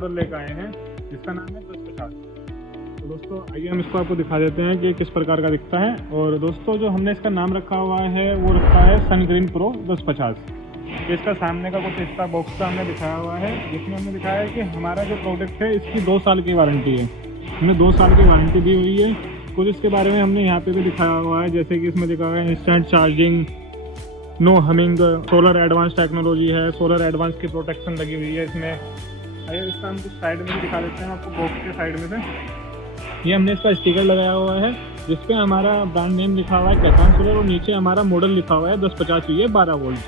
Model लेकर आए हैं जिसका नाम है 1050। तो दोस्तों आइए हम इसको आपको दिखा देते हैं कि किस प्रकार का दिखता है। और दोस्तों जो हमने इसका नाम रखा हुआ है वो रखा है सनग्रीन प्रो 1050। इसका सामने का कुछ हिस्सा बॉक्स का हमने दिखाया हुआ है, जिसमें हमने दिखाया है कि हमारा जो प्रोडक्ट है इसकी 2 साल की वारंटी है। हमने 2 साल की वारंटी दी हुई है। कुछ इसके बारे में हमने यहाँ पे भी दिखाया हुआ है, जैसे कि इसमें दिखा हुआ है instant charging, no humming, solar advance technology है, सोलर एडवांस की प्रोटेक्शन लगी हुई है इसमें। आइए इसका हम कुछ साइड में भी दिखा देते हैं आपको, बॉक्स के साइड में से। ये हमने इसका स्टिकर लगाया हुआ है जिसपे हमारा ब्रांड नेम लिखा हुआ है कैथन सोलर, और नीचे हमारा मॉडल लिखा हुआ है 1050 ये 12 वोल्ट।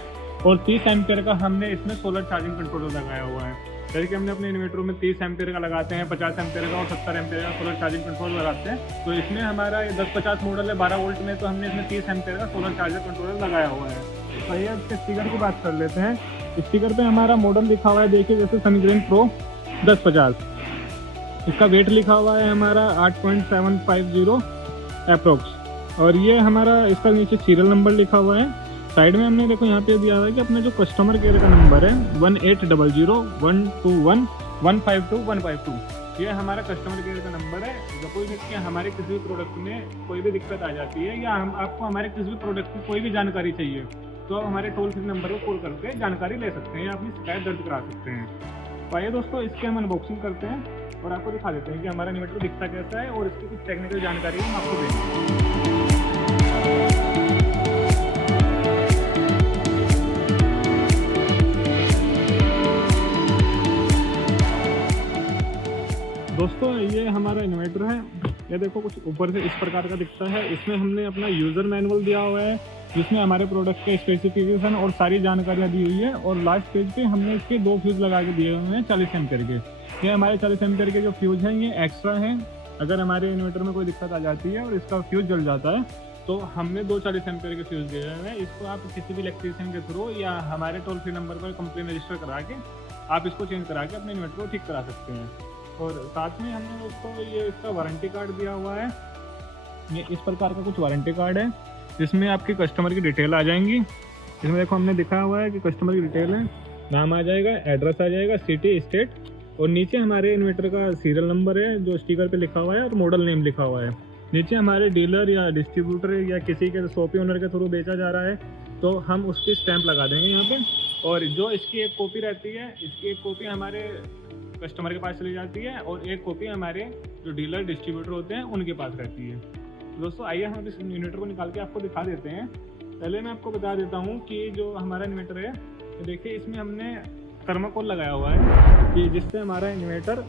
और 30 एम्पियर का हमने इसमें सोलर चार्जिंग कंट्रोलर लगाया हुआ है। जैसे कि हमने अपने इन्वर्टर में 30 एम्पियर का लगाते हैं, 50 एम्पियर का और 70 एम्पियर का सोलर चार्जिंग कंट्रोल लगाते हैं। तो इसमें हमारा 1050 मॉडल है 12 वोल्ट में, तो हमने इसमें 30 एम्पियर का सोलर चार्जर कंट्रोलर लगाया हुआ है। तो आइए इसके स्टिकर की बात कर लेते हैं। स्टिकर पे हमारा मॉडल लिखा हुआ है, देखिए जैसे सनग्रीन प्रो 1050। इसका वेट लिखा हुआ है हमारा 8.750 अप्रोक्स। और ये हमारा इसका नीचे सीरियल नंबर लिखा हुआ है। साइड में हमने देखो यहाँ पे दिया हुआ है कि अपने जो कस्टमर केयर का नंबर है 1800-121-152-152। ये हमारा कस्टमर केयर का नंबर है। जो कोई व्यक्ति हमारे किसी भी प्रोडक्ट में कोई भी दिक्कत आ जाती है या हम आपको हमारे किसी भी प्रोडक्ट की कोई भी जानकारी चाहिए तो आप हमारे टोल फ्री नंबर को कॉल करके जानकारी ले सकते हैं या अपनी शिकायत दर्ज करा सकते हैं। तो आइए दोस्तों इसके हम अनबॉक्सिंग करते हैं और आपको दिखा देते हैं कि हमारा इन्वर्टर दिखता कैसा है और इसकी कुछ टेक्निकल जानकारी हम आपको देंगे। दोस्तों ये हमारा इन्वर्टर है। ये देखो कुछ ऊपर से इस प्रकार का दिखता है। इसमें हमने अपना यूज़र मैनुअल दिया हुआ है जिसमें हमारे प्रोडक्ट के स्पेसिफिकेशन और सारी जानकारियाँ दी हुई है। और लास्ट पेज पे हमने इसके 2 फ्यूज़ लगा के दिए हुए हैं 40 एम्पियर के। ये हमारे 40 एम्पियर के जो फ्यूज़ हैं ये एक्स्ट्रा हैं। अगर हमारे इन्वर्टर में कोई दिक्कत आ जाती है और इसका फ्यूज़ जल जाता है तो हमने 2 40 एम्पियर के फ्यूज़ दिए हुए हैं। इसको आप किसी भी इलेक्ट्रीशियन के थ्रू या हमारे टोल फ्री नंबर पर कंप्लेन रजिस्टर करा के आप इसको चेंज करा के अपने इन्वर्टर को ठीक करा सकते हैं। और साथ में हमने दोस्तों ये इसका वारंटी कार्ड दिया हुआ है। ये इस प्रकार का कुछ वारंटी कार्ड है जिसमें आपकी कस्टमर की डिटेल आ जाएंगी। इसमें देखो हमने दिखा हुआ है कि कस्टमर की डिटेल है, नाम आ जाएगा, एड्रेस आ जाएगा, सिटी, स्टेट, और नीचे हमारे इन्वर्टर का सीरियल नंबर है जो स्टिकर पे लिखा हुआ है और मॉडल नेम लिखा हुआ है। नीचे हमारे डीलर या डिस्ट्रीब्यूटर या किसी के शॉपी ओनर के थ्रू बेचा जा रहा है तो हम उसकी स्टैंप लगा देंगे यहाँ पे। और जो इसकी एक कॉपी रहती है, इसकी एक कॉपी हमारे कस्टमर के पास चली जाती है और एक कॉपी हमारे जो डीलर डिस्ट्रीब्यूटर होते हैं उनके पास रहती है। दोस्तों आइए हम इस इन्वर्टर को निकाल के आपको दिखा देते हैं। पहले मैं आपको बता देता हूँ कि जो हमारा इन्वर्टर है तो देखिए इसमें हमने थर्माकोल लगाया हुआ है कि जिससे हमारा इन्वर्टर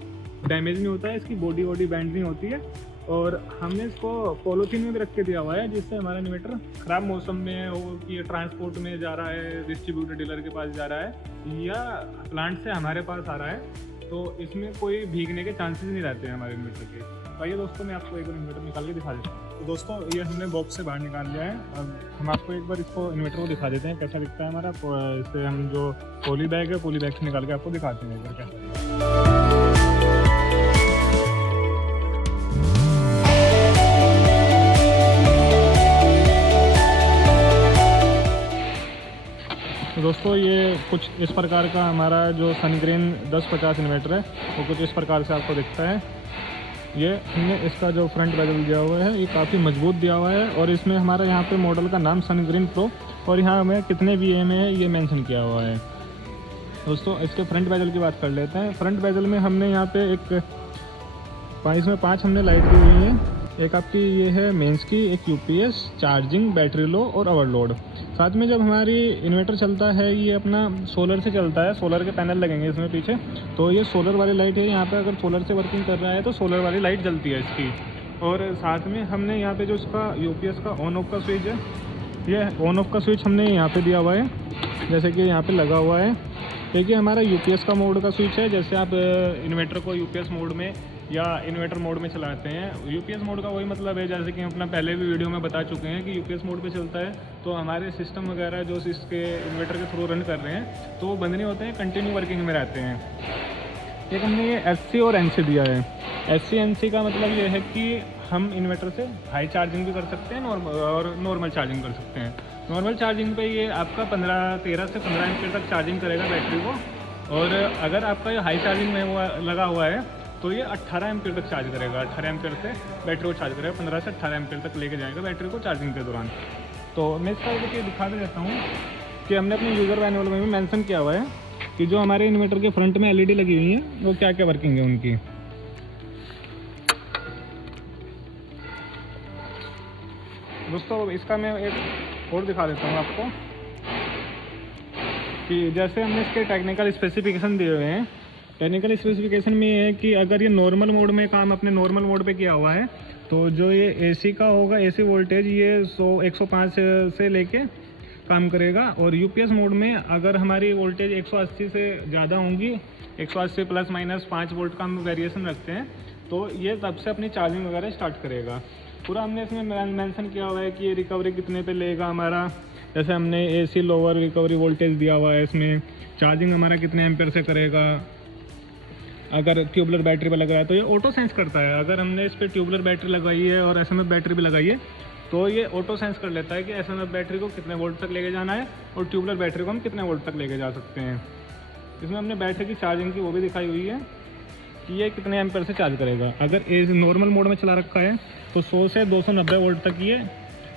डैमेज नहीं होता है, इसकी बॉडी बैंड नहीं होती है। और हमने इसको पॉलीथीन में भी रख के दिया हुआ है जिससे हमारा इन्वर्टर ख़राब मौसम में हो कि ट्रांसपोर्ट में जा रहा है, डिस्ट्रीब्यूटर डीलर के पास जा रहा है या प्लांट से हमारे पास आ रहा है तो इसमें कोई भीगने के चांसेस नहीं रहते हैं हमारे इन्वर्टर के। तो आइए दोस्तों मैं आपको एक बार इन्वर्टर निकाल के दिखा देता हूँ। तो दोस्तों ये हमने बॉक्स से बाहर निकाल लिया है। अब हम आपको एक बार इसको इन्वर्टर को दिखा देते हैं कैसा दिखता है हमारा। इसे हम जो पॉली बैग है पॉली बैग से निकाल के आपको दिखाते हैं एक बार कैसा। तो दोस्तों ये कुछ इस प्रकार का हमारा जो सनग्रीन 1050 इन्वर्टर है वो कुछ इस प्रकार से आपको दिखता है। ये हमने इसका जो फ्रंट बेजल दिया हुआ है ये काफ़ी मजबूत दिया हुआ है और इसमें हमारा यहाँ पे मॉडल का नाम सनग्रीन प्रो और यहाँ हमें कितने VA में है ये मेंशन किया हुआ है। दोस्तों इसके फ्रंट बेजल की बात कर लेते हैं। फ्रंट बेजल में हमने यहाँ पे इसमें 5 हमने लाइट दी हुई है। एक आपकी ये है मेंस की, एक UPS, चार्जिंग, बैटरी लो और ओवरलोड। साथ में जब हमारी इन्वर्टर चलता है ये अपना सोलर से चलता है, सोलर के पैनल लगेंगे इसमें पीछे, तो ये सोलर वाली लाइट है। यहाँ पे अगर सोलर से वर्किंग कर रहा है तो सोलर वाली लाइट जलती है इसकी। और साथ में हमने यहाँ पे जो इसका UPS का ऑन ऑफ का स्विच है, ये ऑन ऑफ का स्विच हमने यहाँ पे दिया हुआ है जैसे कि यहाँ पे लगा हुआ है। देखिए हमारा UPS का मोड का स्विच है। जैसे आप इन्वर्टर को UPS मोड में या इन्वर्टर मोड में चलाते हैं, UPS मोड का वही मतलब है जैसे कि हम अपना पहले भी वीडियो में बता चुके हैं कि UPS मोड पे चलता है तो हमारे सिस्टम वगैरह जो इसके इन्वर्टर के थ्रू रन कर रहे हैं तो वो बंद नहीं होते हैं, कंटिन्यू वर्किंग में रहते हैं। एक हमने ये SC और NC दिया है। SC NC का मतलब ये है कि हम इन्वर्टर से हाई चार्जिंग भी कर सकते हैं और नॉर्मल चार्जिंग कर सकते हैं। नॉर्मल चार्जिंग पे ये आपका 13 से 15 एम्पीयर तक चार्जिंग करेगा बैटरी को। और अगर आपका ये हाई चार्जिंग में लगा हुआ है तो ये 18 एम्पीयर तक चार्ज करेगा। 18 एम्पीयर से बैटरी को चार्ज करेगा, 15 से 18 एम्पीयर तक लेके जाएगा बैटरी को चार्जिंग के दौरान। तो मैं इसका ये दिखा भी देता हूँ कि हमने अपने यूज़र मैनुअल में भी मेंशन किया हुआ है कि जो हमारे इन्वर्टर के फ्रंट में LED लगी हुई हैं वो क्या क्या वर्किंग है उनकी। दोस्तों इसका मैं एक और दिखा देता हूँ आपको कि जैसे हमने इसके टेक्निकल स्पेसिफिकेशन दिए हुए हैं। टेक्निकल स्पेसिफिकेशन में ये है कि अगर ये नॉर्मल मोड में काम अपने नॉर्मल मोड पे किया हुआ है तो जो ये AC का होगा, AC वोल्टेज ये 105 से लेके काम करेगा। और UPS मोड में अगर हमारी वोल्टेज 180 से ज़्यादा होंगी, 180 प्लस माइनस 5 वोल्ट का हम वेरिएशन रखते हैं, तो ये तब से अपनी चार्जिंग वगैरह स्टार्ट करेगा। पूरा हमने इसमें मेंशन किया हुआ है कि ये रिकवरी कितने पे लेगा हमारा। जैसे हमने AC लोअर रिकवरी वोल्टेज दिया हुआ है, इसमें चार्जिंग हमारा कितने एम्पेयर से करेगा। अगर ट्यूबलर बैटरी पर लगा है तो ये ऑटो सेंस करता है। अगर हमने इस पर ट्यूबलर बैटरी लगाई है और SMF बैटरी भी लगाई है तो ये ऑटो सेंस कर लेता है कि SMF बैटरी को कितने वोल्ट तक लेके जाना है और ट्यूबलर बैटरी को हम कितने वोल्ट तक लेके जा सकते हैं। इसमें हमने बैटरी की चार्जिंग की वो भी दिखाई हुई है कि ये कितने एम्पेयर से चार्ज करेगा। अगर नॉर्मल मोड में चला रखा है तो 100 से 290 वोल्ट तक ये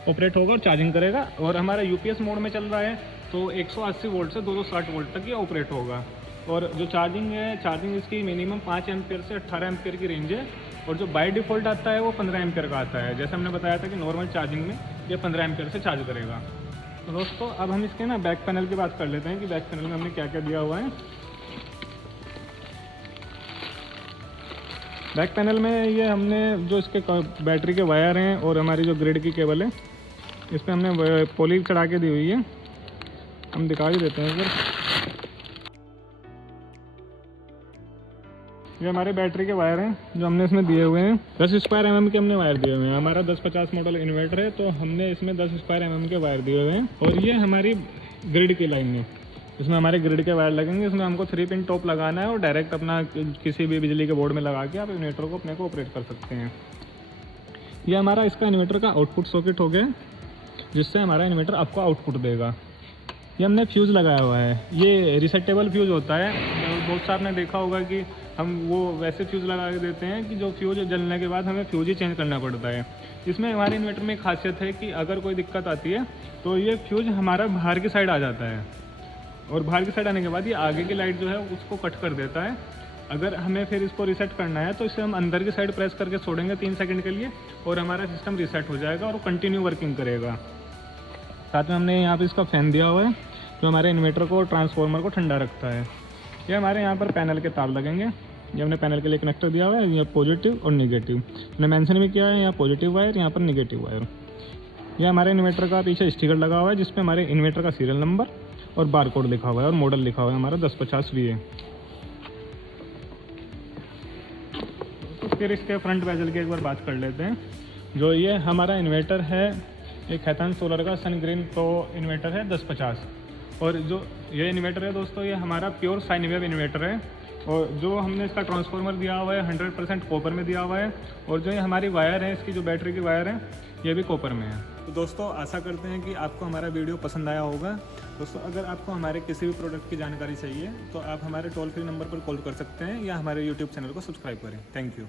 ऑपरेट होगा और चार्जिंग करेगा। और हमारा UPS मोड में चल रहा है तो 180 वोल्ट से 260 वोल्ट तक ये ऑपरेट होगा। और जो चार्जिंग है, चार्जिंग इसकी मिनिमम 5 एम्पियर से 18 एम्पियर की रेंज है। और जो बाय डिफ़ॉल्ट आता है वो 15 एम्पियर का आता है। जैसे हमने बताया था कि नॉर्मल चार्जिंग में ये 15 एम्पियर से चार्ज करेगा। तो दोस्तों अब हम इसके ना बैक पैनल की बात कर लेते हैं कि बैक पैनल में हमने क्या क्या दिया हुआ है। बैक पैनल में ये हमने जो इसके बैटरी के वायर हैं और हमारी जो ग्रिड की केबल है, इस पर हमने पॉली चढ़ा के दी हुई है। हम दिखा ही देते हैं सर। ये हमारे बैटरी के वायर हैं जो हमने इसमें दिए हुए हैं। 10 स्क्वायर mm के हमने वायर दिए हुए हैं। हमारा 1050 मॉडल इन्वर्टर है तो हमने इसमें 10 स्क्वायर mm के वायर दिए हुए हैं। और ये हमारी ग्रिड की लाइन है, इसमें हमारे ग्रिड के वायर लगेंगे। इसमें हमको 3 पिन टॉप लगाना है और डायरेक्ट अपना किसी भी बिजली के बोर्ड में लगा के आप इन्वर्टर को अपने को ऑपरेट कर सकते हैं। ये हमारा इसका इन्वर्टर का आउटपुट सॉकेट हो गया जिससे हमारा इन्वर्टर आपको आउटपुट देगा। ये हमने फ्यूज़ लगाया हुआ है, ये रिसेटेबल फ्यूज़ होता है। बहुत सा आपने देखा होगा कि हम वो वैसे फ्यूज़ लगा के देते हैं कि जो फ्यूज़ जलने के बाद हमें फ्यूज़ ही चेंज करना पड़ता है। इसमें हमारे इन्वर्टर में एक खासियत है कि अगर कोई दिक्कत आती है तो ये फ्यूज़ हमारा बाहर की साइड आ जाता है और बाहर की साइड आने के बाद ये आगे की लाइट जो है उसको कट कर देता है। अगर हमें फिर इसको रीसेट करना है तो इसे हम अंदर की साइड प्रेस करके छोड़ेंगे 3 सेकंड के लिए और हमारा सिस्टम रीसेट हो जाएगा और कंटिन्यू वर्किंग करेगा। साथ में हमने यहाँ पे इसका फ़ैन दिया हुआ है जो हमारे इन्वर्टर को और ट्रांसफार्मर को ठंडा रखता है। ये हमारे यहाँ पर पैनल के तार लगेंगे। ये हमने पैनल के लिए कनेक्टर दिया हुआ है, ये पॉजिटिव और निगेटिव हमने मेंशन भी किया है। यहाँ पॉजिटिव वायर, यहाँ पर निगेटिव वायर। ये हमारे इन्वर्टर का पीछे स्टिकर लगा हुआ है जिसपे हमारे इन्वर्टर का सीरियल नंबर और बार कोड लिखा हुआ है और मॉडल लिखा हुआ है हमारा 1050 VA। तो फिर इसके फ्रंट बेजल की एक बार बात कर लेते हैं। जो ये हमारा इन्वर्टर है, एक हैथन सोलर का सनग्रीन प्रो इन्वर्टर है 1050। और जो ये इन्वर्टर है दोस्तों, ये हमारा प्योर साइन वेव इन्वर्टर है। और जो हमने इसका ट्रांसफार्मर दिया हुआ है 100% कॉपर में दिया हुआ है। और जो ये हमारी वायर है, इसकी जो बैटरी की वायर है, ये भी कॉपर में है। तो दोस्तों आशा करते हैं कि आपको हमारा वीडियो पसंद आया होगा। दोस्तों अगर आपको हमारे किसी भी प्रोडक्ट की जानकारी चाहिए तो आप हमारे टोल फ्री नंबर पर कॉल कर सकते हैं या हमारे यूट्यूब चैनल को सब्सक्राइब करें। Thank you.